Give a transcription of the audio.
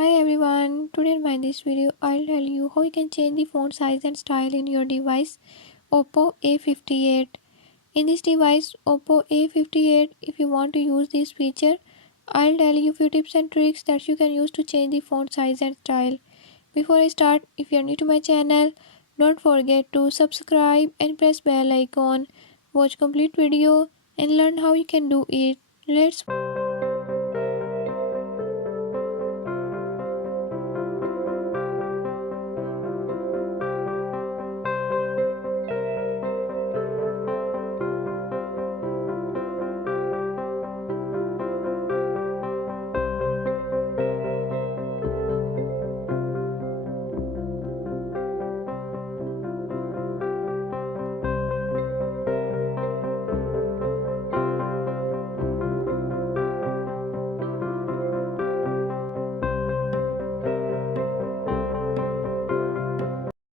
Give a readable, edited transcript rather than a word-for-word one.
Hi everyone, today in this video I'll tell you how you can change the font size and style in your device Oppo A58. In this device Oppo A58, if you want to use this feature, I'll tell you few tips and tricks that you can use to change the font size and style. Before I start, if you are new to my channel, don't forget to subscribe and press bell icon. Watch complete video and learn how you can do it. Let's